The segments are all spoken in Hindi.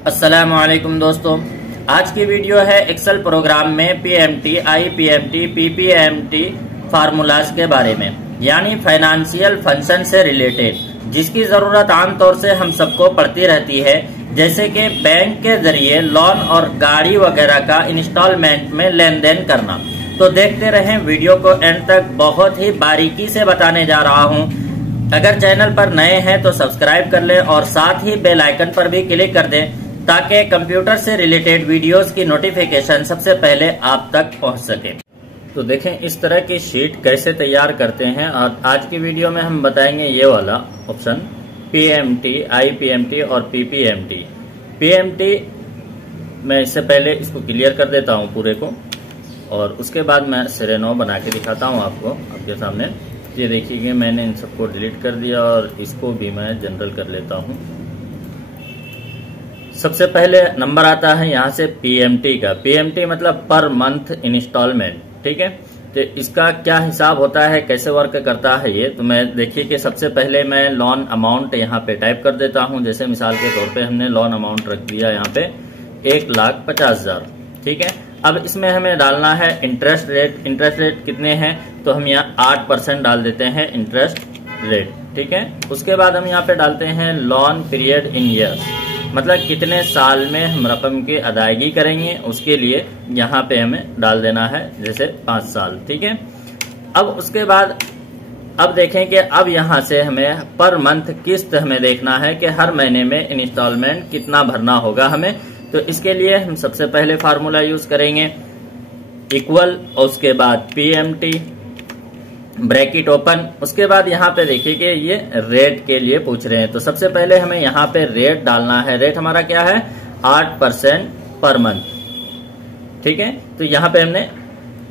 अस्सलामुअलैकुम दोस्तों, आज की वीडियो है एक्सेल प्रोग्राम में पीएमटी, आईपीएमटी, पीपीएमटी फार्मूलाज के बारे में, यानी फाइनेंशियल फंक्शन से रिलेटेड, जिसकी जरूरत आमतौर से हम सबको पड़ती रहती है, जैसे कि बैंक के जरिए लोन और गाड़ी वगैरह का इंस्टॉलमेंट में लेन देन करना। तो देखते रहें वीडियो को एंड तक, बहुत ही बारीकी से बताने जा रहा हूं। अगर चैनल पर नए हैं तो सब्सक्राइब कर लें और साथ ही बेल आइकन पर भी क्लिक कर दें ताकि कंप्यूटर से रिलेटेड वीडियोस की नोटिफिकेशन सबसे पहले आप तक पहुंच सके। तो देखें इस तरह की शीट कैसे तैयार करते हैं, और आज की वीडियो में हम बताएंगे ये वाला ऑप्शन पीएमटी, आईपीएमटी और पीपीएमटी। पीएमटी मैं इससे पहले इसको क्लियर कर देता हूं पूरे को, और उसके बाद मैं सिरे 9 बना के दिखाता हूं आपके सामने। ये देखिए कि मैंने इन सबको डिलीट कर दिया और इसको भी मैं जनरल कर लेता हूं। सबसे पहले नंबर आता है यहाँ से पीएमटी का। पीएमटी मतलब पर मंथ इंस्टॉलमेंट, ठीक है। तो इसका क्या हिसाब होता है, कैसे वर्क करता है ये, तो मैं देखिए कि सबसे पहले मैं लोन अमाउंट यहाँ पे टाइप कर देता हूँ। जैसे मिसाल के तौर पे हमने लोन अमाउंट रख दिया यहाँ पे 1,50,000, ठीक है। अब इसमें हमें डालना है इंटरेस्ट रेट। इंटरेस्ट रेट कितने हैं, तो हम यहाँ 8% डाल देते हैं इंटरेस्ट रेट, ठीक है। उसके बाद हम यहाँ पे डालते हैं लोन पीरियड इन ईयर्स, मतलब कितने साल में हम रकम की अदायगी करेंगे, उसके लिए यहाँ पे हमें डाल देना है जैसे 5 साल, ठीक है। अब उसके बाद अब देखें कि अब यहाँ से हमें पर मंथ किस्त हमें देखना है कि हर महीने में इंस्टॉलमेंट कितना भरना होगा हमें। तो इसके लिए हम सबसे पहले फार्मूला यूज करेंगे इक्वल, और उसके बाद पीएमटी ब्रैकेट ओपन। उसके बाद यहाँ पे देखिए कि ये रेट के लिए पूछ रहे हैं, तो सबसे पहले हमें यहाँ पे रेट डालना है। रेट हमारा क्या है, 8% पर मंथ, ठीक है। तो यहाँ पे हमने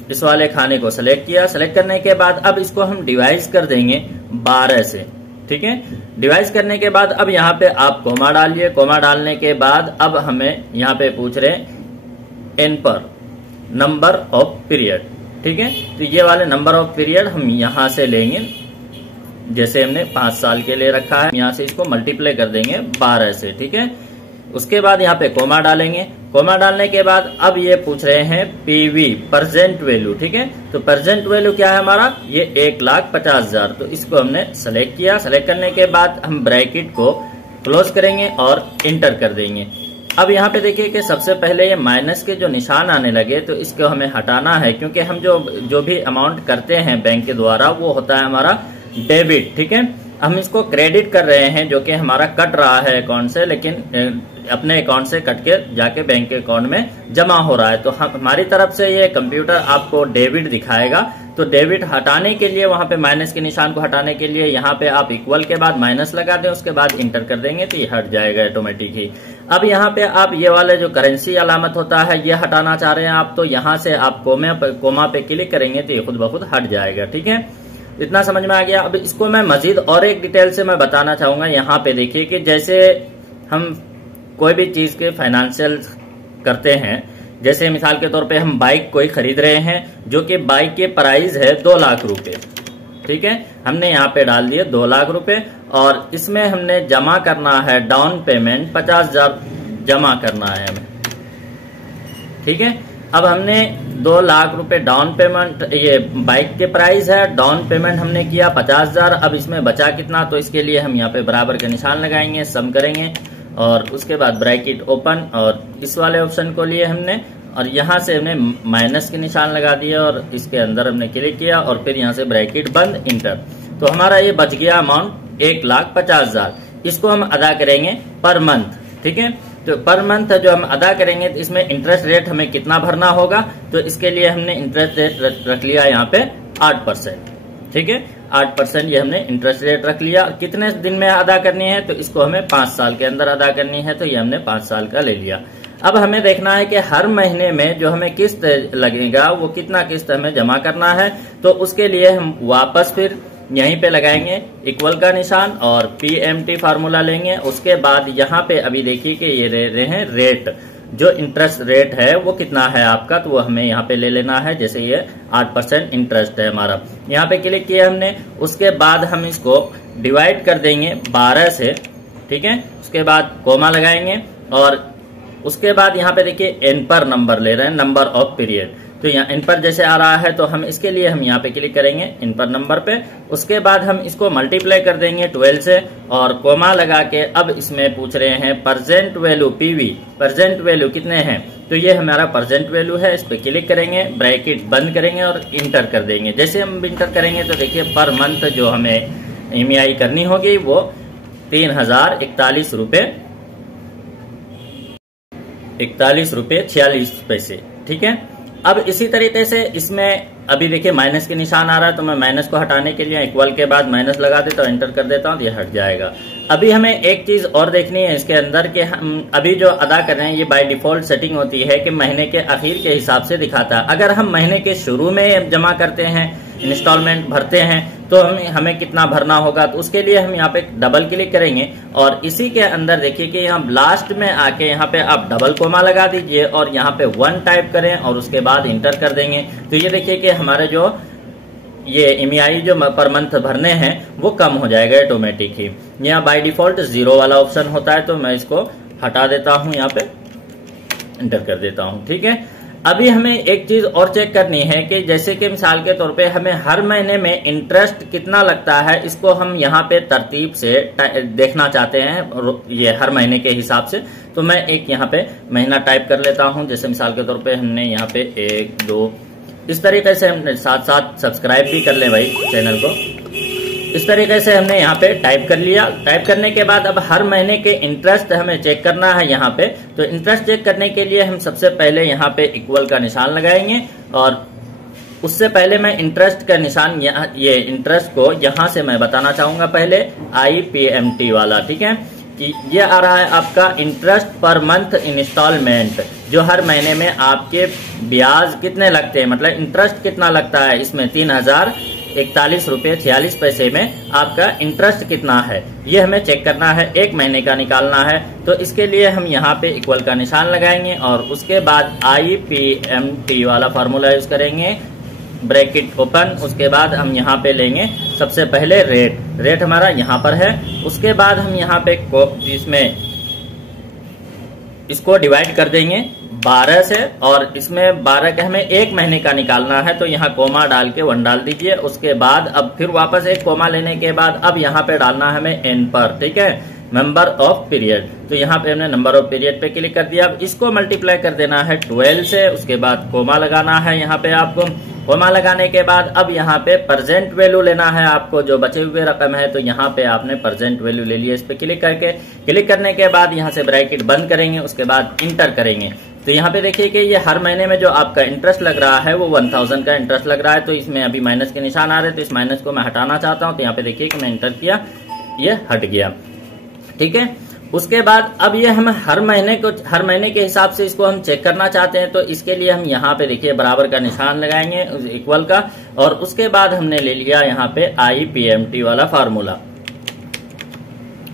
इस वाले खाने को सिलेक्ट किया। सिलेक्ट करने के बाद अब इसको हम डिवाइड कर देंगे 12 से, ठीक है। डिवाइड करने के बाद अब यहाँ पे आप कोमा डालिए। कोमा डालने के बाद अब हमें यहाँ पे पूछ रहे हैं एन पर नंबर ऑफ पीरियड, ठीक है। तो ये वाले नंबर ऑफ पीरियड हम यहाँ से लेंगे, जैसे हमने 5 साल के लिए रखा है, यहाँ से इसको मल्टीप्लाई कर देंगे 12 से, ठीक है। उसके बाद यहाँ पे कोमा डालेंगे। कोमा डालने के बाद अब ये पूछ रहे हैं पीवी प्रेजेंट वैल्यू, ठीक है। तो प्रेजेंट वैल्यू क्या है हमारा, ये 1,50,000। तो इसको हमने सेलेक्ट किया। सेलेक्ट करने के बाद हम ब्रैकेट को क्लोज करेंगे और इंटर कर देंगे। अब यहाँ पे देखिए कि सबसे पहले ये माइनस के जो निशान आने लगे, तो इसको हमें हटाना है, क्योंकि हम जो भी अमाउंट करते हैं बैंक के द्वारा वो होता है हमारा डेबिट, ठीक है। हम इसको क्रेडिट कर रहे हैं, जो कि हमारा कट रहा है अकाउंट से, लेकिन अपने अकाउंट से कट के जाके बैंक के अकाउंट में जमा हो रहा है। तो हमारी तरफ से ये कंप्यूटर आपको डेबिट दिखाएगा। तो डेबिट हटाने के लिए, वहां पे माइनस के निशान को हटाने के लिए यहाँ पे आप इक्वल के बाद माइनस लगा दें, उसके बाद इंटर कर देंगे तो ये हट जाएगा ऑटोमेटिक ही। अब यहाँ पे आप ये वाले जो करेंसी अलामत होता है ये हटाना चाह रहे हैं आप, तो यहाँ से आप कोमा पे क्लिक करेंगे तो ये खुद ब खुद हट जाएगा, ठीक है। इतना समझ में आ गया। अब इसको मैं मजीद और एक डिटेल से मैं बताना चाहूंगा। यहाँ पे देखिए कि जैसे हम कोई भी चीज के फाइनेंशियल करते हैं, जैसे मिसाल के तौर पे हम बाइक कोई खरीद रहे हैं, जो कि बाइक के प्राइस है 2 लाख रुपए, ठीक है। हमने यहाँ पे डाल दिए 2 लाख रुपए, और इसमें हमने जमा करना है डाउन पेमेंट 50,000 जमा करना है हमें, ठीक है। अब हमने 2 लाख रुपए डाउन पेमेंट, ये बाइक के प्राइस है, डाउन पेमेंट हमने किया 50,000। अब इसमें बचा कितना, तो इसके लिए हम यहाँ पे बराबर का निशान लगाएंगे, सम करेंगे, और उसके बाद ब्रैकेट ओपन, और इस वाले ऑप्शन को लिए हमने, और यहाँ से हमने माइनस के निशान लगा दिया, और इसके अंदर हमने क्लिक किया, और फिर यहाँ से ब्रैकेट बंद, इंटर। तो हमारा ये बच गया अमाउंट 1,50,000। इसको हम अदा करेंगे पर मंथ, ठीक है। तो पर मंथ जो हम अदा करेंगे, तो इसमें इंटरेस्ट रेट हमें कितना भरना होगा, तो इसके लिए हमने इंटरेस्ट रेट रख लिया यहाँ पे 8%, ठीक है। 8% ये हमने इंटरेस्ट रेट रख लिया। कितने दिन में अदा करनी है, तो इसको हमें 5 साल के अंदर अदा करनी है, तो ये हमने 5 साल का ले लिया। अब हमें देखना है कि हर महीने में जो हमें किस्त लगेगा वो कितना किस्त हमें जमा करना है। तो उसके लिए हम वापस फिर यहीं पे लगाएंगे इक्वल का निशान और पीएमटी फार्मूला लेंगे। उसके बाद यहाँ पे अभी देखिए कि ये दे रहे हैं रेट, जो इंटरेस्ट रेट है वो कितना है आपका, तो वो हमें यहाँ पे ले लेना है। जैसे ये 8% इंटरेस्ट है हमारा, यहाँ पे क्लिक किया हमने। उसके बाद हम इसको डिवाइड कर देंगे 12 से, ठीक है। उसके बाद कोमा लगाएंगे और उसके बाद यहाँ पे देखिए एन पर नंबर ले रहे हैं, नंबर ऑफ पीरियड। तो यहाँ इन पर जैसे आ रहा है तो हम इसके लिए हम यहाँ पे क्लिक करेंगे इन पर नंबर पे। उसके बाद हम इसको मल्टीप्लाई कर देंगे 12 से और कोमा लगा के अब इसमें पूछ रहे हैं present value PV, present value कितने हैं, तो ये हमारा प्रेजेंट वैल्यू है। इस पे क्लिक करेंगे, ब्रैकेट बंद करेंगे और इंटर कर देंगे। जैसे हम इंटर करेंगे तो देखिए पर मंथ जो हमें EMI करनी होगी वो 3041 रुपये 46 रुपये। ठीक है, अब इसी तरीके से इसमें अभी देखिए माइनस के निशान आ रहा है, तो मैं माइनस को हटाने के लिए इक्वल के बाद माइनस लगा देता हूँ, एंटर कर देता हूँ तो ये हट जाएगा। अभी हमें एक चीज और देखनी है इसके अंदर कि हम अभी जो अदा कर रहे हैं ये बाय डिफॉल्ट सेटिंग होती है कि महीने के आखिर के हिसाब से दिखाता है। अगर हम महीने के शुरू में जमा करते हैं, इंस्टॉलमेंट भरते हैं, तो हमें कितना भरना होगा, तो उसके लिए हम यहाँ पे डबल क्लिक करेंगे और इसी के अंदर देखिए कि यहाँ लास्ट में आके यहाँ पे आप डबल कोमा लगा दीजिए और यहाँ पे 1 टाइप करें और उसके बाद इंटर कर देंगे। तो ये देखिए कि हमारे जो ये EMI जो पर मंथ भरने हैं वो कम हो जाएगा ऑटोमेटिक ही। यहाँ बाय डिफॉल्ट 0 वाला ऑप्शन होता है, तो मैं इसको हटा देता हूँ, यहाँ पे इंटर कर देता हूँ। ठीक है, अभी हमें एक चीज और चेक करनी है कि जैसे कि मिसाल के तौर पे हमें हर महीने में इंटरेस्ट कितना लगता है, इसको हम यहाँ पे तरतीब से देखना चाहते हैं ये हर महीने के हिसाब से। तो मैं एक यहाँ पे महीना टाइप कर लेता हूँ। जैसे मिसाल के तौर पे हमने यहाँ पे 1 2 इस तरीके से हम साथ साथ सब्सक्राइब भी कर लें भाई चैनल को। इस तरीके से हमने यहाँ पे टाइप कर लिया। टाइप करने के बाद अब हर महीने के इंटरेस्ट हमें चेक करना है यहाँ पे। तो इंटरेस्ट चेक करने के लिए हम सबसे पहले यहाँ पे इक्वल का निशान लगाएंगे और उससे पहले मैं इंटरेस्ट का निशान ये इंटरेस्ट को यहाँ से मैं बताना चाहूंगा पहले IPMT वाला। ठीक है, कि ये आ रहा है आपका इंटरेस्ट पर मंथ इंस्टॉलमेंट, जो हर महीने में आपके ब्याज कितने लगते हैं, मतलब इंटरेस्ट कितना लगता है इसमें 3041 रुपये 46 पैसे में आपका इंटरेस्ट कितना है, ये हमें चेक करना है, एक महीने का निकालना है। तो इसके लिए हम यहाँ पे इक्वल का निशान लगाएंगे और उसके बाद IPMT वाला फार्मूला यूज करेंगे, ब्रैकेट ओपन। उसके बाद हम यहाँ पे लेंगे सबसे पहले रेट हमारा यहाँ पर है। उसके बाद हम यहाँ पे इसमें इसको डिवाइड कर देंगे 12 से और इसमें 12 का हमें एक महीने का निकालना है, तो यहाँ कोमा डाल के 1 डाल दीजिए। उसके बाद अब फिर वापस एक कोमा लेने के बाद अब यहाँ पे डालना है हमें एन पर। ठीक है, नंबर ऑफ पीरियड, तो यहाँ पे हमने नंबर ऑफ पीरियड पे क्लिक कर दिया। अब इसको मल्टीप्लाई कर देना है 12 से। उसके बाद कोमा लगाना है यहाँ पे आपको। कोमा लगाने के बाद अब यहाँ पे प्रेजेंट वैल्यू लेना है आपको, जो बचे हुए रकम है, तो यहाँ पे आपने प्रेजेंट वैल्यू ले लिया। इस पे क्लिक करके क्लिक करने के बाद यहाँ से ब्रैकेट बंद करेंगे, उसके बाद इंटर करेंगे। तो यहाँ पे देखिए कि ये हर महीने में जो आपका इंटरेस्ट लग रहा है वो 1000 का इंटरेस्ट लग रहा है। तो इसमें अभी माइनस के निशान आ रहे हैं, तो इस माइनस को मैं हटाना चाहता हूँ। तो यहाँ पे देखिए कि मैं इंटर किया, ये हट गया। ठीक है, उसके बाद अब ये हम हर महीने के हिसाब से इसको हम चेक करना चाहते हैं। तो इसके लिए हम यहाँ पे देखिए बराबर का निशान लगाएंगे इक्वल का और उसके बाद हमने ले लिया यहाँ पे IPMT वाला फार्मूला।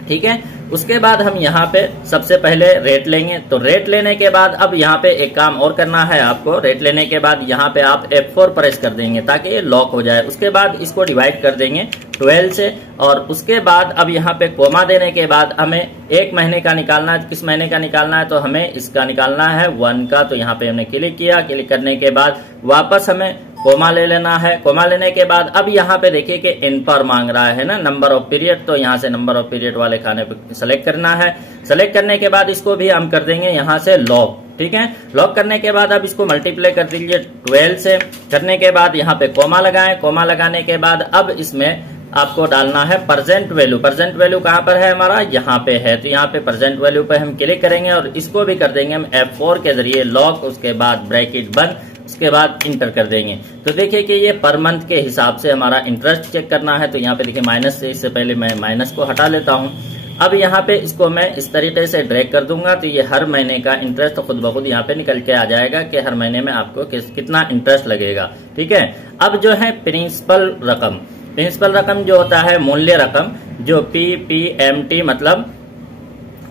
ठीक है, उसके बाद हम यहाँ पे सबसे पहले रेट लेंगे। तो रेट लेने के बाद अब यहाँ पे एक काम और करना है आपको। रेट लेने के बाद यहाँ पे आप F4 प्रेस कर देंगे ताकि ये लॉक हो जाए। उसके बाद इसको डिवाइड कर देंगे 12 से और उसके बाद अब यहाँ पे कोमा देने के बाद हमें एक महीने का निकालना है। किस महीने का निकालना है, तो हमें इसका निकालना है 1 का। तो यहाँ पे हमने क्लिक किया। क्लिक करने के बाद वापस हमें कोमा ले लेना है। कोमा लेने के बाद अब यहाँ पे देखिए कि एन पर मांग रहा है ना, नंबर ऑफ पीरियड। तो यहाँ से नंबर ऑफ पीरियड वाले खाने पे सेलेक्ट करना है। सेलेक्ट करने के बाद इसको भी हम कर देंगे यहाँ से लॉक। ठीक है, लॉक करने के बाद अब इसको मल्टीप्लाई कर दीजिए 12 से। करने के बाद यहाँ पे कोमा लगाएं। कोमा लगाने के बाद अब इसमें आपको डालना है प्रेजेंट वैल्यू। प्रेजेंट वैल्यू कहाँ पर है हमारा, यहाँ पे है। तो यहाँ पे प्रेजेंट वैल्यू पे हम क्लिक करेंगे और इसको भी कर देंगे हम F4 के जरिए लॉक। उसके बाद ब्रैकेट बंद, उसके बाद इंटर कर देंगे। तो देखिए कि ये पर मंथ के हिसाब से हमारा इंटरेस्ट चेक करना है। तो यहाँ पे देखिए माइनस से, इससे पहले मैं माइनस को हटा लेता हूँ। अब यहाँ पे इसको मैं इस तरीके से ड्रैग कर दूंगा तो ये हर महीने का इंटरेस्ट खुद ब खुद यहाँ पे निकल के आ जाएगा कि हर महीने में आपको कितना इंटरेस्ट लगेगा। ठीक है, अब जो है प्रिंसिपल रकम जो होता है मूल्य रकम, जो PPMT मतलब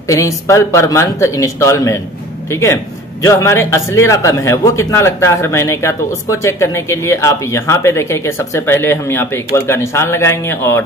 प्रिंसिपल पर मंथ इंस्टॉलमेंट। ठीक है, जो हमारे असली रकम है वो कितना लगता है हर महीने का, तो उसको चेक करने के लिए आप यहाँ पे देखें कि सबसे पहले हम यहाँ पे इक्वल का निशान लगाएंगे और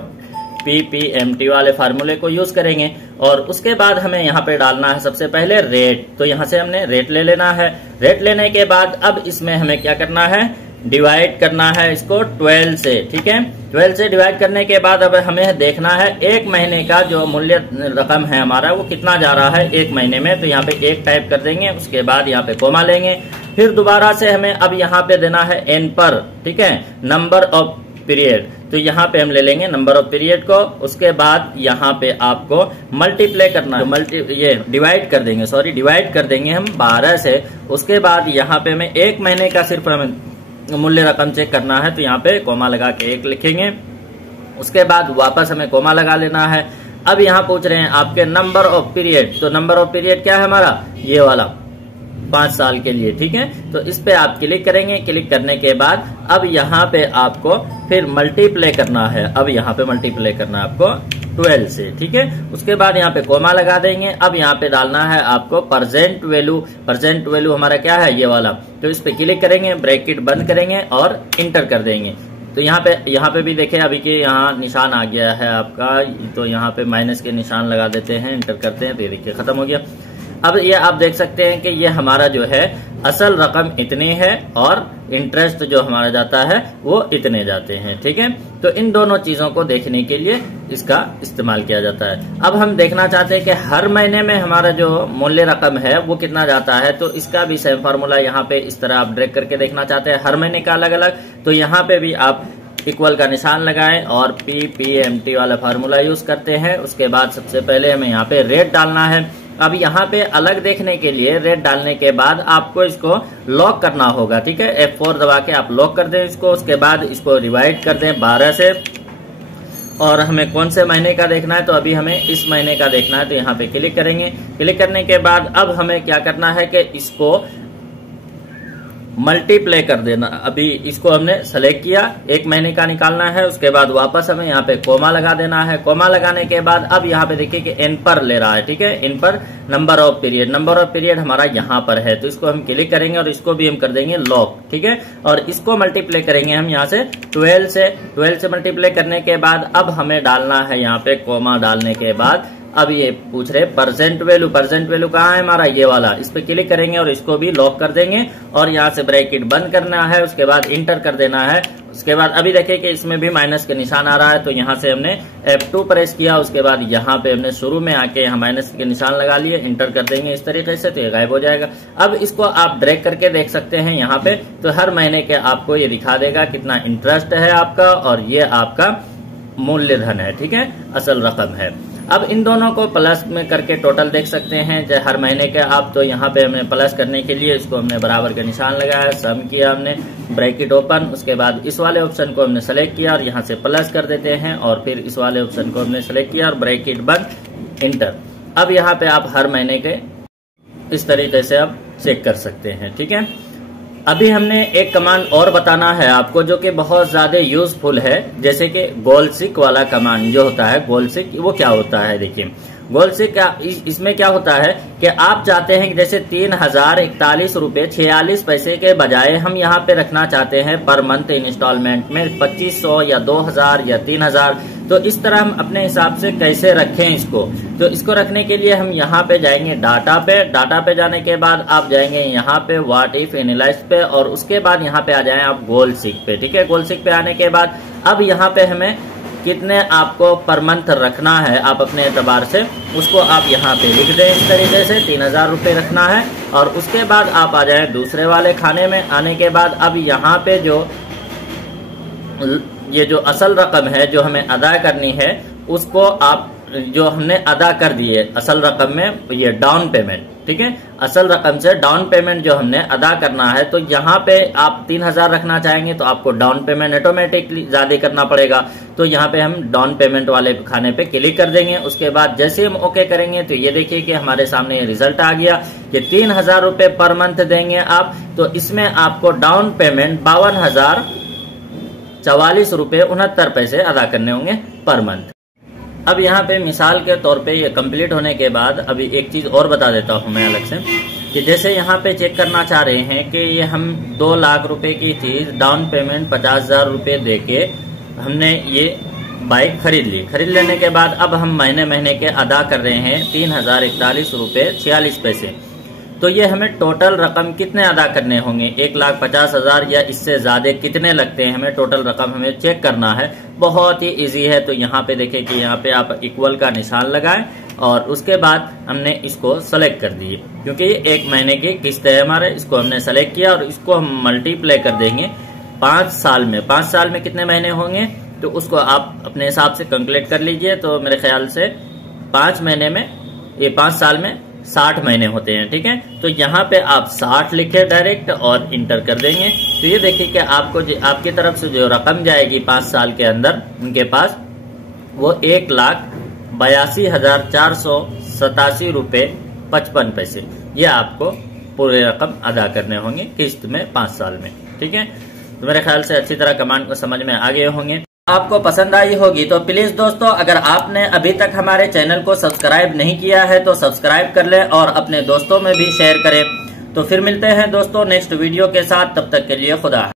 PPMT वाले फार्मूले को यूज करेंगे। और उसके बाद हमें यहाँ पे डालना है सबसे पहले रेट। तो यहाँ से हमने रेट ले लेना है। रेट लेने के बाद अब इसमें हमें क्या करना है, डिवाइड करना है इसको 12 से। ठीक है, 12 से डिवाइड करने के बाद अब हमें देखना है एक महीने का जो मूल्य रकम है हमारा वो कितना जा रहा है एक महीने में। तो यहाँ पे एक टाइप कर देंगे, उसके बाद यहाँ पे कोमा लेंगे, फिर दोबारा से हमें अब यहाँ पे देना है n पर। ठीक है, नंबर ऑफ पीरियड। तो यहाँ पे हम ले लेंगे नंबर ऑफ पीरियड को, उसके बाद यहाँ पे आपको मल्टीप्लाई करना है, ये डिवाइड कर देंगे, सॉरी डिवाइड कर देंगे हम 12 से। उसके बाद यहाँ पे हमें एक महीने का सिर्फ हमें मूल्य रकम चेक करना है, तो यहाँ पे कोमा लगा के 1 लिखेंगे। उसके बाद वापस हमें कोमा लगा लेना है। अब यहाँ पूछ रहे हैं आपके नंबर ऑफ पीरियड। तो नंबर ऑफ पीरियड क्या है हमारा, ये वाला 5 साल के लिए। ठीक है, तो इस पे आप क्लिक करेंगे। क्लिक करने के बाद अब यहाँ पे आपको फिर मल्टीप्लाई करना है। अब यहाँ पे मल्टीप्लाई करना है आपको 12 से। ठीक है, उसके बाद यहाँ पे कोमा लगा देंगे। अब यहाँ पे डालना है आपको प्रेजेंट वैल्यू। प्रेजेंट वैल्यू हमारा क्या है, ये वाला। तो इस पे क्लिक करेंगे, ब्रैकेट बंद करेंगे और इंटर कर देंगे। तो यहाँ पे भी देखें अभी के यहाँ निशान आ गया है आपका। तो यहाँ पे माइनस के निशान लगा देते हैं, इंटर करते हैं, तो ये देखिए खत्म हो गया। अब ये आप देख सकते हैं कि ये हमारा जो है असल रकम इतनी है और इंटरेस्ट जो हमारा जाता है वो इतने जाते हैं। ठीक है, तो इन दोनों चीजों को देखने के लिए इसका इस्तेमाल किया जाता है। अब हम देखना चाहते हैं कि हर महीने में हमारा जो मूल्य रकम है वो कितना जाता है। तो इसका भी सेम फार्मूला यहाँ पे इस तरह आप ड्रैग करके देखना चाहते हैं हर महीने का अलग अलग। तो यहाँ पे भी आप इक्वल का निशान लगाएं और PPMT वाला फार्मूला यूज करते हैं। उसके बाद सबसे पहले हमें यहाँ पे रेट डालना है। अब यहाँ पे अलग देखने के लिए रेट डालने के बाद आपको इसको लॉक करना होगा। ठीक है, F4 दबा के आप लॉक कर दें इसको। उसके बाद इसको डिवाइड कर दें 12 से। और हमें कौन से महीने का देखना है, तो अभी हमें इस महीने का देखना है। तो यहाँ पे क्लिक करेंगे। क्लिक करने के बाद अब हमें क्या करना है कि इसको मल्टीप्लाई कर देना। अभी इसको हमने सेलेक्ट किया, एक महीने का निकालना है। उसके बाद वापस हमें यहाँ पे कोमा लगा देना है। कोमा लगाने के बाद अब यहाँ पे देखिए कि n पर ले रहा है। ठीक है, इन पर number of period. Number of period हमारा यहाँ पर है, तो इसको हम क्लिक करेंगे और इसको भी हम कर देंगे लॉक। ठीक है, और इसको मल्टीप्लाई करेंगे हम यहाँ से 12 से मल्टीप्लाई करने के बाद अब हमें डालना है यहाँ पे कोमा डालने के बाद अब ये पूछ रहे प्रेजेंट वैल्यू। प्रेजेंट वैल्यू कहाँ है हमारा, ये वाला। इस पे क्लिक करेंगे और इसको भी लॉक कर देंगे और यहाँ से ब्रैकेट बंद करना है। उसके बाद इंटर कर देना है। उसके बाद अभी देखिए कि इसमें भी माइनस के निशान आ रहा है। तो यहाँ से हमने F2 प्रेस किया। उसके बाद यहाँ पे हमने शुरू में आके यहाँ माइनस के निशान लगा लिए, इंटर कर देंगे इस तरीके से, तो ये गायब हो जाएगा। अब इसको आप ड्रैग करके देख सकते हैं यहाँ पे। तो हर महीने के आपको ये दिखा देगा कितना इंटरेस्ट है आपका और ये आपका मूल्यधन है। ठीक है, असल रकम है। अब इन दोनों को प्लस में करके टोटल देख सकते हैं चाहे हर महीने के आप। तो यहाँ पे हमने प्लस करने के लिए इसको हमने बराबर का निशान लगाया, सम किया हमने, ब्रैकेट ओपन। उसके बाद इस वाले ऑप्शन को हमने सेलेक्ट किया और यहाँ से प्लस कर देते हैं और फिर इस वाले ऑप्शन को हमने सेलेक्ट किया और ब्रैकेट बंद, इंटर। अब यहाँ पे आप हर महीने के इस तरीके से आप चेक कर सकते हैं। ठीक है, अभी हमने एक कमांड और बताना है आपको जो कि बहुत ज्यादा यूजफुल है, जैसे कि गोलसिक वाला कमांड जो होता है। गोलसिक वो क्या होता है, देखिए गोलसिक का इसमें क्या होता है कि आप चाहते हैं कि जैसे 3041 रुपए 46 पैसे के बजाय हम यहाँ पे रखना चाहते हैं पर मंथ इंस्टॉलमेंट में 2500 या 2000 या 3000। तो इस तरह हम अपने हिसाब से कैसे रखें इसको। तो इसको रखने के लिए हम यहाँ पे जाएंगे डाटा पे। डाटा पे जाने के बाद आप जाएंगे यहाँ पे व्हाट इफ एनालाइज पे और उसके बाद यहाँ पे आ जाएं आप गोलसिक पे। ठीक है, गोलसिक पे आने के बाद अब यहाँ पे हमें कितने आपको पर मंथ रखना है आप अपने एतबार से, उसको आप यहाँ पे लिख दें इस तरीके से 3000 रुपये रखना है। और उसके बाद आप आ जाएं दूसरे वाले खाने में। आने के बाद अब यहाँ पे ये जो असल रकम है जो हमें अदा करनी है उसको आप जो हमने अदा कर दी है असल रकम में, ये डाउन पेमेंट। ठीक है, असल रकम से डाउन पेमेंट जो हमने अदा करना है, तो यहाँ पे आप 3000 रखना चाहेंगे तो आपको डाउन पेमेंट ऑटोमेटिकली ज्यादा करना पड़ेगा। तो यहाँ पे हम डाउन पेमेंट वाले खाने पे क्लिक कर देंगे। उसके बाद जैसे हम ओके करेंगे तो ये देखिए कि हमारे सामने ये रिजल्ट आ गया कि 3000 रुपये पर मंथ देंगे आप। तो इसमें आपको डाउन पेमेंट 52,044 रुपये 69 पैसे अदा करने होंगे पर मंथ। अब यहाँ पे मिसाल के तौर पे ये कंप्लीट होने के बाद अभी एक चीज और बता देता हूँ मैं अलग से, कि जैसे यहाँ पे चेक करना चाह रहे हैं कि ये हम 2 लाख रुपए की चीज डाउन पेमेंट 50,000 रुपये दे के हमने ये बाइक खरीद ली। खरीद लेने के बाद अब हम महीने महीने के अदा कर रहे हैं 3041 रुपये 46 पैसे। तो ये हमें टोटल रकम कितने अदा करने होंगे, 1,50,000 या इससे ज्यादा कितने लगते हैं, हमें टोटल रकम हमें चेक करना है। बहुत ही इजी है। तो यहाँ पे देखिए कि यहाँ पे आप इक्वल का निशान लगाएं और उसके बाद हमने इसको सेलेक्ट कर दिए, क्योंकि ये 1 महीने की किस्त है हमारे। इसको हमने सेलेक्ट किया और इसको हम मल्टीप्लाई कर देंगे 5 साल में। 5 साल में कितने महीने होंगे तो उसको आप अपने हिसाब से कैलकुलेट कर लीजिए। तो मेरे ख्याल से 5 महीने में, ये 5 साल में 60 महीने होते हैं, ठीक है। तो यहाँ पे आप 60 लिखे डायरेक्ट और इंटर कर देंगे। तो ये देखिए कि आपको आपकी तरफ से जो रकम जाएगी 5 साल के अंदर उनके पास, वो 1,82,487 रुपये 55 पैसे। ये आपको पूरे रकम अदा करने होंगे किस्त में 5 साल में, ठीक है। तो मेरे ख्याल से अच्छी तरह कमांड को समझ में आ गए होंगे। आपको पसंद आई होगी तो प्लीज दोस्तों, अगर आपने अभी तक हमारे चैनल को सब्सक्राइब नहीं किया है तो सब्सक्राइब कर लें और अपने दोस्तों में भी शेयर करें। तो फिर मिलते हैं दोस्तों नेक्स्ट वीडियो के साथ, तब तक के लिए खुदा।